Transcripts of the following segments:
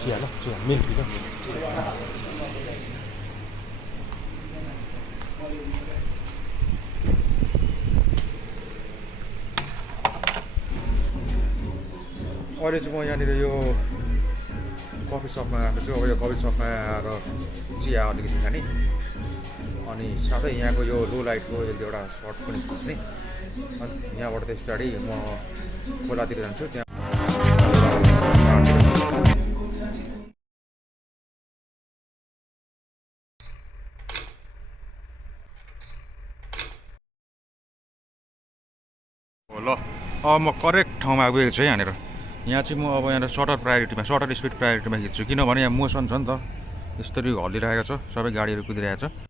चिया ल चिया मिल्क टी ल अहिले चाहिँ म यहाँनिर यो कफी सपमा आएको छु। अब यो कफी सपमा आएर चिया अलिकति खाने अनि साथै यहाँको यो लो लाइटको एक दुईवटा सर्ट पनि खिच्ने अनि यहाँबाट त्यस पछाडि म खोलातिर जान्छु। त्यहाँ ल अब म करेक्ट ठाउँमा आइपुगेको छु है यहाँनिर। यहाँ चाहिँ म अब यहाँनिर सटर स्पिड प्रायोरिटीमा खिच्छु किनभने यहाँ मोसन छ नि त, यसरी हल्लिरहेको छ, सबै गाडीहरू कुदिरहेको छ।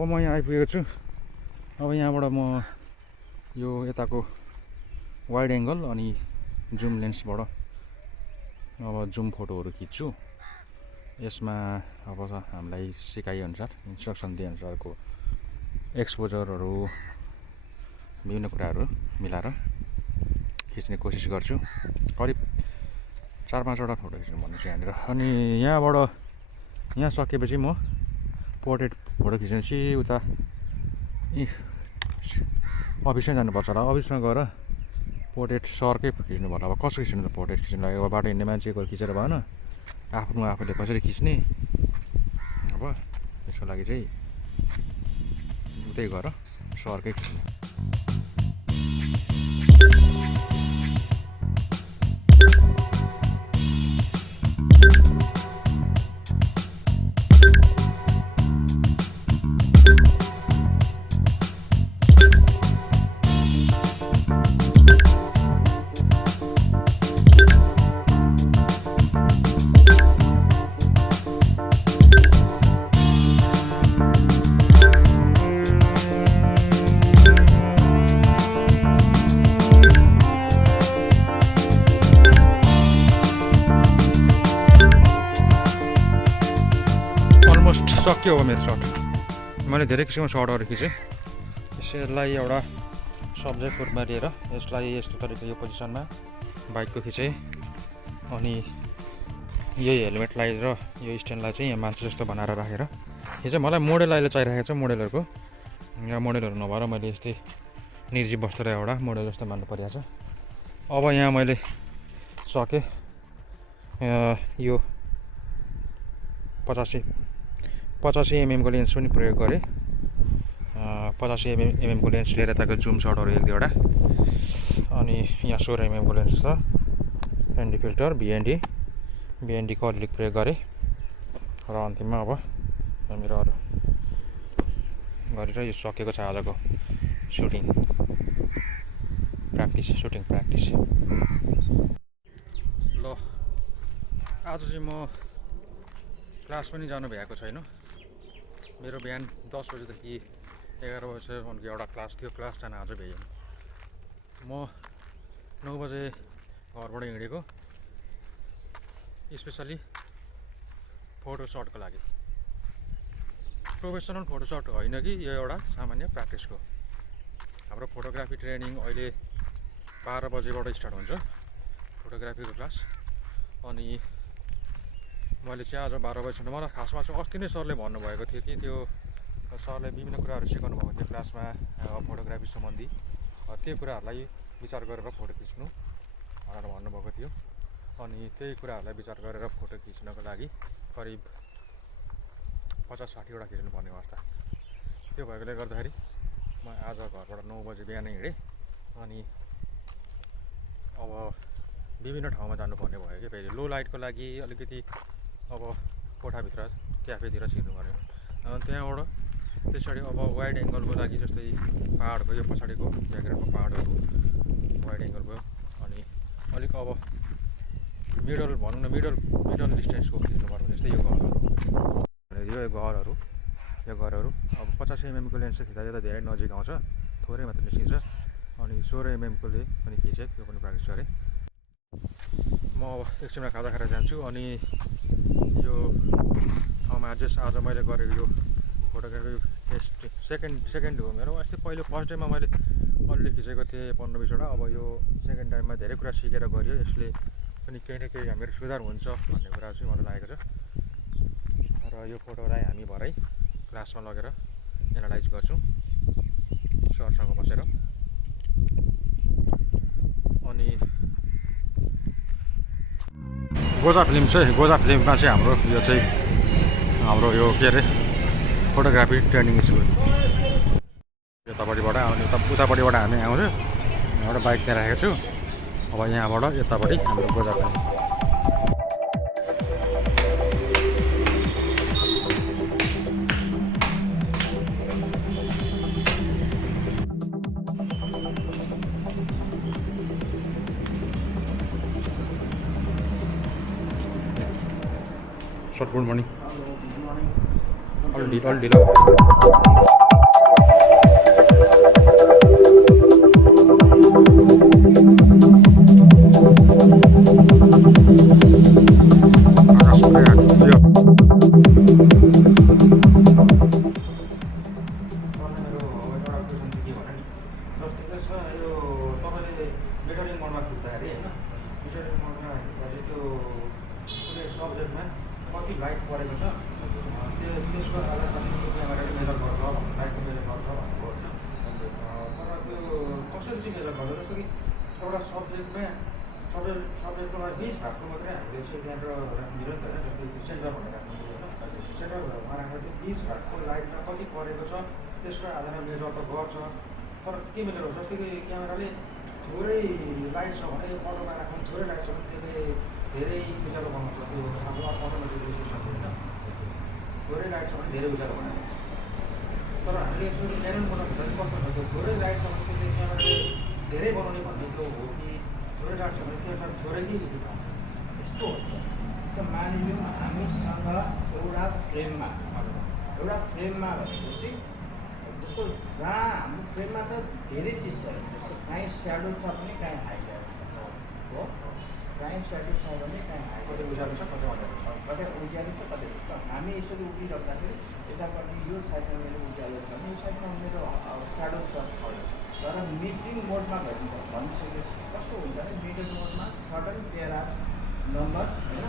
अब म यहाँ आइपुगेको छु। अब यहाँबाट म यो यताको वाइड एङ्गल अनि जुम लेन्सबाट अब जुम फोटोहरू खिच्छु। यसमा अब हामीलाई सिकाइअनुसार इन्स्ट्रक्सन दिएअनुसारको एक्सपोजरहरू विभिन्न कुराहरू मिलाएर खिच्ने कोसिस गर्छु। करिब 4-5वटा फोटो खिच्नु भन्नु छ यहाँनिर। अनि यहाँ सकेपछि म पोर्ट्रेट फोटो खिचेपछि उता अफिसमै जानुपर्छ होला। अफिसमा गएर पोर्ट्रेट सरकै खिच्नु पर्ला। अब कसरी खिच्नु त पोर्ट्रेट खिच्नु लागि अब बाटो हिँड्ने मान्छेको खिचेर भएन, आफूले कसरी खिच्ने। अब त्यसको लागि चाहिँ उतै गएर सरकै खिच्ने। सक्यो हो मेरो सर्ट। मैले धेरै किसिमको सर्टहरू खिचेँ। यसलाई एउटा सब्जेक्ट रूपमा लिएर यसलाई यस्तो तरिका यो पोजिसनमा बाइकको खिचेँ। अनि यही हेलमेट लगाएर यो स्ट्यान्डलाई चाहिँ यहाँ मान्छे जस्तो बनाएर राखेर खिचेँ। मलाई मोडेल अहिले चाहिरहेको छ, मोडेलहरूको यहाँ मोडेलहरू नभएर मैले यस्तै निर्जीव वस्तुलाई एउटा मोडेल जस्तो मान्नु परिरहेको छ। अब यहाँ मैले सकेँ यो 85 mm को लेन्स पनि प्रयोग गरेँ। 85 mm को लेन्स लिएर यताको जुम सर्टहरू एक दुईवटा, अनि यहाँ 16 mm को लेन्स छ, एनडी फिल्टर बिएनडी को अलिक प्रयोग गरेँ र अन्तिममा अब मेरो अरू गरेर यो सकेको छ आजको सुटिङ प्र्याक्टिस। ल आज चाहिँ म क्लास पनि जानु भएको छैन। मेरो बिहान 10 बजेदेखि 11 बजेसम्मको एउटा क्लास थियो, क्लास जान आज भ्याइएन। म 9 बजे घरबाट हिँडेको स्पेसली फोटो सर्टको लागि। प्रोफेसनल फोटो सर्ट होइन कि यो एउटा सामान्य प्र्याक्टिसको। हाम्रो फोटोग्राफी ट्रेनिङ अहिले 12 बजेबाट स्टार्ट हुन्छ फोटोग्राफीको क्लास। अनि मैले चाहिँ आज 12 बजीसम्म, मलाई खासमा चाहिँ अस्ति नै सरले भन्नुभएको थियो कि त्यो सरले विभिन्न कुराहरू सिकाउनु भएको थियो क्लासमा फोटोग्राफी सम्बन्धी, त्यो कुराहरूलाई विचार गरेर फोटो खिच्नु भनेर भन्नुभएको थियो। अनि त्यही कुराहरूलाई विचार गरेर फोटो खिच्नको लागि करिब 50-60 वटा खिच्नुपर्ने अवस्था त्यो भएकोले गर्दाखेरि म आज घरबाट 9 बजे बिहानै हिँडेँ। अनि अब विभिन्न ठाउँमा जानुपर्ने भयो कि फेरि लो लाइटको लागि अलिकति अब कोठाभित्र क्याफेतिर छिर्नु पऱ्यो। अनि त्यहाँबाट त्यसरी अब वाइड एङ्गलको लागि जस्तै पाहाडको यो पछाडिको ब्याकग्राउन्डको पाहाडहरू वाइड एङ्गल भयो। अनि अलिक अब मिडल भनौँ न, मिडल डिस्टेन्सको खिच्नुपर्छ। जस्तै यो घरहरू अब 50 mm को लेन्सले खिच्दा चाहिँ धेरै नजिक आउँछ, थोरै मात्र निस्किन्छ। अनि 16 mm कोले पनि खिचेँ, त्यो पनि प्र्याक्टिस गरेँ। म अब एकछिनमा खाजा खाएर जान्छु। अनि यो ठाउँमा आज मैले गरेको यो फोटोग्राफी सेकेन्ड हो मेरो। अस्ति पहिलो फर्स्ट टाइममा मैले अलिअलि खिचेको थिएँ 15-20वटा। अब यो सेकेन्ड टाइममा धेरै कुरा सिकेर गरियो, यसले पनि केही न केही मेरो सुधार हुन्छ भन्ने कुरा चाहिँ मलाई लागेको छ। र यो फोटोलाई हामी भरै क्लासमा लगेर एनालाइज गर्छौँ सरसँग बसेर। अनि गोजा फिल्ममा चाहिँ हाम्रो यो के अरे फोटोग्राफी ट्रेनिङ स्कुल यतापट्टिबाट आउने, उतापट्टिबाट हामी आउँछु। यहाँबाट बाइक त्यहाँ राखेको छु। अब यहाँबाट यतापट्टि हाम्रो गोजा film. Sir good morning. all ढिलो सब्जेक्टमा कति लाइट परेको छ त्यसको आधारमा क्यामेराले मेजर गर्छ, लाइटको मेजर गर्छ भनेको होइन। तर त्यो कसरी चाहिँ मेजर गर्छ, जस्तो कि एउटा सब्जेक्टको लागि 20 भागको मात्रै हामीले चाहिँ त्यहाँबाट राख्नु मिल्यो नि त होइन। जस्तै सेन्टर भनेर राख्नु मिल्यो होइन। सेन्टरमा राखेर त्यो 20 भागको लाइटमा कति परेको छ त्यसको आधारमा मेजर त गर्छ। तर के मेजर गर्छ, जस्तै कि क्यामेराले थोरै लाइट छ भने अटोमा राख्नु, थोरै लाइट छ भने त्यसले धेरै उज्यालो बनाउँछ। त्यो अब अटोमेटिक रिजोल्युसन होइन, थोरै लाइट छ भने धेरै उज्यालो बनाउँछ। तर हामीले यसो न्यानो बनाउनु भने कस्तो हुन्छ, थोरै लाइट छ भने त्यसले क्यामेराले धेरै बनाउने भन्ने त्यो हो कि थोरै लाइट छ भने त्यो थोरै नै यस्तो हुन्छ। त मानिलिउँ हामीसँग एउटा फ्रेममा भनेको चाहिँ जस्तो जहाँ हाम्रो फ्रेममा त धेरै चिज छ, जस्तो काहीँ स्याडो छ भने काहीँ हाइलाइट छ हो, काहीँ स्याडो छ भने काहीँ कतै उज्यालो छ, कतै अँध्यारो छ, कतै उज्यालो छ, कतै जस्तो हामी यसरी उभिराख्दाखेरि यतापट्टि यो साइडमा मेरो उज्यालो छ भने यो साइडमा मेरो स्याडो छ। तर मिटिङ मोडमा भनिसकेपछि कस्तो हुन्छ भने मिटिङ मोडमा सडन पेयर अफ नम्बर्स होइन,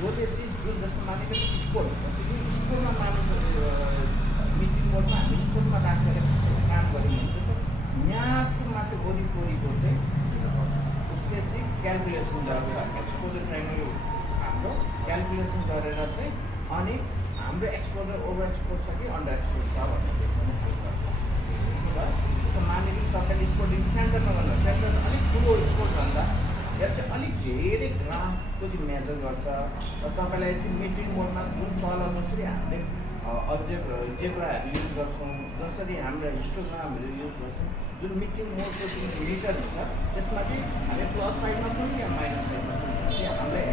जसले चाहिँ जुन जस्तो मानेको स्पोर्ट, जस्तो कि स्पोर्टमा मानेको मिटिङ मोडमा हामी स्पोर्टमा राखेर काम गऱ्यौँ भने जस्तो यहाँको मात्र वरिपरिको चाहिँ उसले चाहिँ क्यालकुलेसन गरेर एक्सपोजर ट्राइङ्गल हाम्रो क्यालकुलेसन गरेर चाहिँ अनि हाम्रो एक्सपोजर ओभर एक्सपोज छ कि अन्डर एक्सपोज छ भनेर देखाउनु हेल्प गर्छ। जस्तो मानिलिउँ तपाईँले स्पोर्टिङ सेन्टरमा गर्नु, सेन्टर अलिक ठुलो स्पोर्टभन्दा यहाँ चाहिँ अलिक धेरै ग्राफको चाहिँ मेजर गर्छ। र तपाईँलाई चाहिँ मिटिङ मोडमा जुन तल जसरी हामीले जेब्राहरू युज गर्छौँ, जसरी हाम्रा हिस्टोग्रामहरू युज गर्छौँ, जुन मिटिङ मोडको जुन मिटर हुन्छ त्यसमा चाहिँ हामी प्लस साइडमा छौँ या माइनस साइडमा छौँ चाहिँ हामीलाई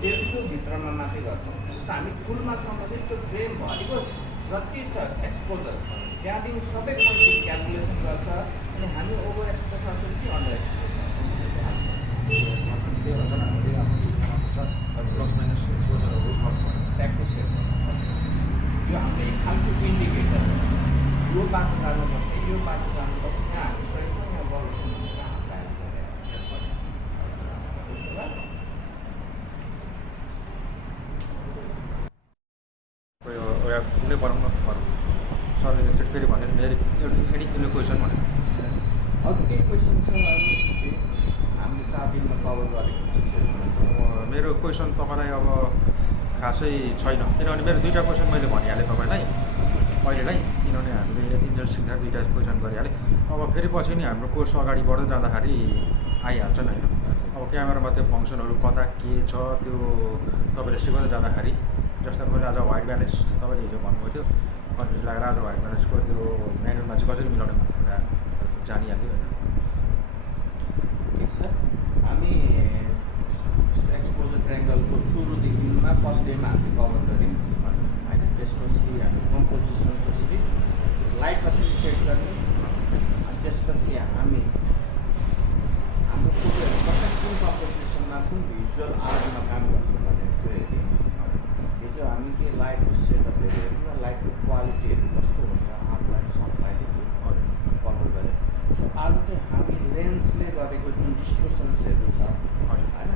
त्यो भित्रमा मात्रै गर्छौँ। जस्तो हामी फुलमा छौँ भने त्यो फ्रेमभरिको जति छ एक्सपोजर त्यहाँदेखि सबै पोइन्ट क्यालकुलेसन गर्छ। अनि हामी ओभर एक्सपोजमा छौँ कि अन्डर एक्सपोजमा प्लस माइनस एक्सपोजरहरू प्र्याक्टिस हेर्नु। यो हाम्रो एक खालको इन्डिकेटर हो, यो बाटो जानुपर्छ, यो बाटो जानुपर्छ, यहाँ हामी सही छौँ, यहाँ गलत छौँ भनेर हामीलाई एउटा कुनै बनाउन सरले एकचोटि फेरि भने एनी कुनै क्वेसन भने अरू केही क्वेसन छ हामीले 4 दिनमा कभर गरेको चिजहरू? मेरो क्वेसन तपाईँलाई अब खासै छैन, किनभने मेरो 2टा क्वेसन मैले भनिहालेँ तपाईँलाई अहिलेलाई, किनभने हामीले यति इन्जर सिक्दा 2टा क्वेसन गरिहालेँ। अब फेरि पछि नि हाम्रो कोर्स अगाडि बढ्दै जाँदाखेरि आइहाल्छन् होइन। अब क्यामेरामा त्यो फङ्सनहरू कता के छ त्यो तपाईँले सिकाउँदै जाँदाखेरि, जस्तो मैले आज व्हाइट ब्यालेन्स तपाईँले हिजो भन्नुभएको थियो, कन्फ्युज लागेर आज व्हाइट ब्यालेन्सको त्यो म्यानुअलमा चाहिँ कसरी मिलाउने भन्ने कुरा जानिहाल्यो होइन। ठिक छ, हामी एक्सपोजर ट्राइङ्गल सुरुदेखिमा फर्स्ट डेमा हामीले कभर गऱ्यौँ होइन। त्यसपछि हामी कम्पोजिसन कसरी लाइट कसरी सेट गर्ने, अनि त्यसपछि हामी हाम्रो फोटोहरू कसरी कुन कम्पोजिसनमा कुन भिजुअल आर्टमा काम गर्छौँ भनेर त्यो हेऱ्यौँ। यो चाहिँ हामी के लाइटको सेटअपहरू हेऱ्यौँ र लाइटको क्वालिटीहरू कस्तो हुन्छ, half light soft light cover गरेर। सो आज चाहिँ हामी लेन्सले गरेको जुन डिस्टोर्सन्सहरू छ होइन,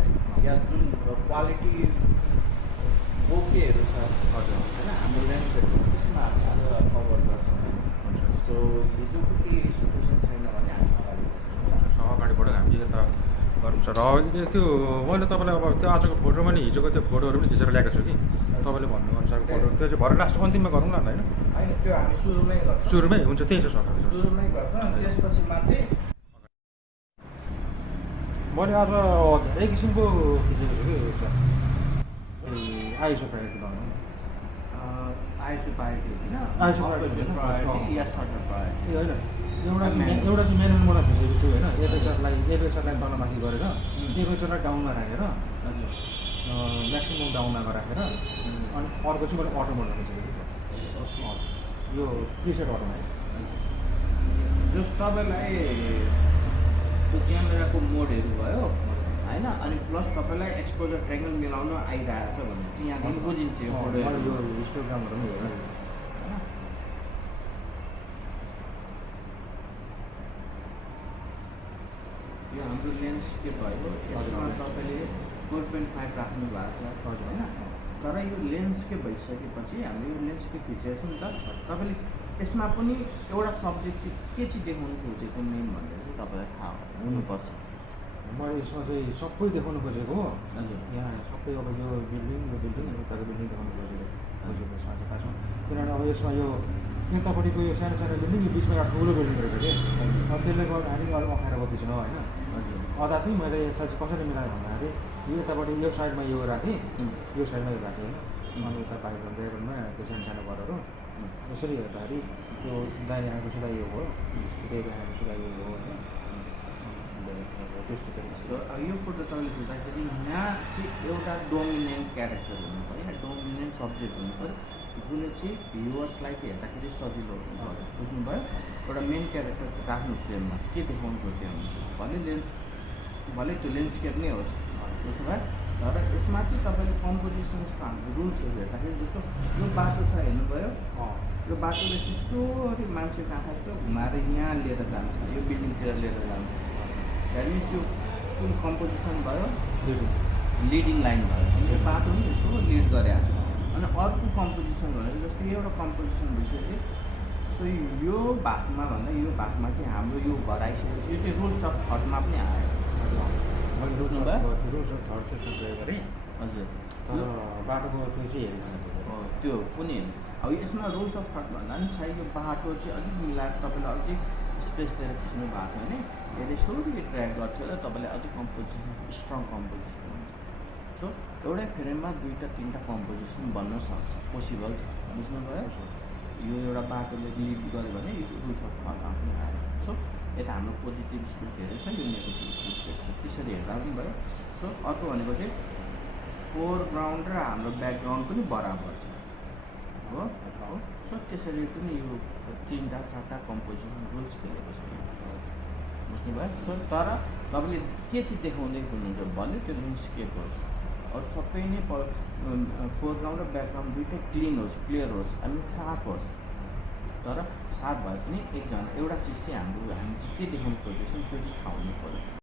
या जुन क्वालिटी बोकेहरू छ हजुर होइन हाम्रो लेन्सहरू, त्यसमा हामी आज कभर गर्छौँ। सो हिजोको केही सिचुएसन छैन भने हामी अगाडि बढ्छौँ। अगाडिबाट हामी यता गर्नु छ। र त्यो मैले तपाईँलाई अब त्यो आजको फोटोमा नि हिजोको त्यो फोटोहरू पनि खिचेर ल्याएको छु कि तपाईँले भन्नुअनुसारको फोटो त्यो चाहिँ भरे लास्ट अन्तिममा गरौँ न होइन? होइन, त्यो हामी सुरुमै गर्छौँ। सुरुमै हुन्छ, त्यही छ सर। सुरुमै गर्छौँ, अनि त्यसपछि मात्रै मैले आज धेरै किसिमको खिचेको छु कि सर। आइएसओ प्रायोरिटी भन्नु आइएसओ प्रायोरिटी होइन, आइएसओ अपोजिट प्रायोरिटी या सर्टर प्रायोरिटी। ए होइन, एउटा चाहिँ म्यानुअलबाट खिचेको छु होइन। एपेचरलाई तल माथि गरेर एपेचरलाई डाउनमा राखेर म्याक्सिमम डाउनमा राखेर, अनि अर्को चाहिँ मैले अटोबाट खिचेको छु। यो प्रिसेट अटोमा जस तपाईँलाई त्यो क्यामेराको मोडहरू भयो होइन, अनि प्लस तपाईँलाई एक्सपोजर ट्रायङ्गल मिलाउनु आइरहेको छ भने चाहिँ यहाँदेखि बुझिन्छ यो फोटोहरू। यो हिस्टोग्रामहरू पनि हेरेर होइन, यो हाम्रो लेन्स के भयो, यसमा तपाईँले 4.5 राख्नु भएको छ होइन। तर यो लेन्स के भइसकेपछि हामीले यो लेन्स के खिचेको छ नि त, तपाईँले यसमा पनि एउटा सब्जेक्ट चाहिँ के चाहिँ देखाउनु खोजेको मेन भनेर चाहिँ तपाईँलाई थाहा हुनुपर्छ। मैले यसमा चाहिँ सबै देखाउनु खोजेको हो। हजुर, यहाँ सबै अब यो बिल्डिङ उताको बिल्डिङ देखाउनु खोजेको साँच्चै खासमा। किनभने अब यसमा यो यतापट्टिको यो सानो सानो बिल्डिङ, यो बिचमा एउटा ठुलो बिल्डिङ रहेछ कि, अब त्यसले गर्दा हामी अलिक अप्ठ्यारो बत्दैछौँ होइन। हजुर, अदा चाहिँ मैले यसलाई चाहिँ कसरी मिलाएँ भन्दाखेरि यो यतापट्टि यो साइडमा यो राखेँ, यो साइडमा यो राखेँ होइन। अनि उता बाहिर ड्राइभरमा त्यो सानो सानो गरेर यसरी हेर्दाखेरि त्यो दाहिने आएको सिधा यो हो, देब्रे आएको सिधा यो हो होइन। त्यस्तो तरिका यो फोटो तपाईँले खिच्दाखेरि यहाँ चाहिँ एउटा डोमिनेन्ट क्यारेक्टर हुनु पऱ्यो, या डोमिनेन्ट सब्जेक्ट हुनु पऱ्यो, जसले चाहिँ भ्युवर्सलाई चाहिँ हेर्दाखेरि सजिलो हुनु पऱ्यो। बुझ्नुभयो? एउटा मेन क्यारेक्टर चाहिँ राख्नु फ्रेममा के देखाउनु खोज्दै हुन्छ, भले त्यो लेन्डस्केप नै होस्, बुझ्नुभयो? तर यसमा चाहिँ तपाईँले कम्पोजिसन्सको हाम्रो रुल्सहरू हेर्दाखेरि जस्तो यो बाटो छ हेर्नुभयो, यो बाटोले चाहिँ यस्तो मान्छेको आँखा यस्तो घुमाएर यहाँ लिएर जान्छ, यो बिल्डिङतिर लिएर जान्छ। द्याट मिन्स यो कुन कम्पोजिसन भयो, लिडिङ लाइन भयो, यो बाटो पनि यसो लिड गरेको छ। अनि अर्को कम्पोजिसन भनेको जस्तो एउटा कम्पोजिसन भइसक्यो, सो यो भागमा भन्दा यो भागमा चाहिँ हाम्रो यो घर आइसकेपछि यो चाहिँ रुल्स अफ थर्डमा पनि आयो। मैले रुल्स अफ थर्ड सिस्टम प्रयोग गरेँ। हजुर, तर बाटोको त्यो चाहिँ हेरेको त्यो कुनै अब यसमा रुल्स अफ थर्ड भन्दा पनि सायद यो बाटो चाहिँ अलिक मिलाएर तपाईँले अझै स्पेस दिएर खिच्नु भएको भने यसले सोरी ड्र्याग गर्थ्यो र तपाईँले अझै कम्पोजिसन स्ट्रङ कम्पोजिसन हुन्छ। सो एउटै फ्रेममा 2-3टा कम्पोजिसन बन्न सक्छ, पोसिबल छ। बुझ्नुभयो? यो एउटा बाटोले लिड गर्यो भने यो रुल्स अफ थर्डमा पनि आयो। सो यता हाम्रो पोजिटिभ स्पेस धेरै छ, यो नेगेटिभ स्पेस धेरै छ, त्यसरी हेर्दा पनि भयो। सो अर्को भनेको चाहिँ फोरग्राउन्ड र हाम्रो ब्याकग्राउन्ड पनि बराबर छ हो। सो त्यसरी पनि यो 3-4टा कम्पोजिसन रुल्स खेलेको छ। बुझ्नुभयो? सो तर तपाईँले के चाहिँ देखाउँदै हुनुहुन्छ भने त्यो ल्यान्डस्केप होस्, अरू सबै नै फोरग्राउन्ड र ब्याकग्राउन्ड दुइटै क्लिन होस्, क्लियर होस्, हामी साफ होस्। तर साफ भए पनि एउटा चिज चाहिँ हामी चाहिँ के देखाउनु खोज्दैछौँ त्यो चाहिँ थाहा हुनु पऱ्यो।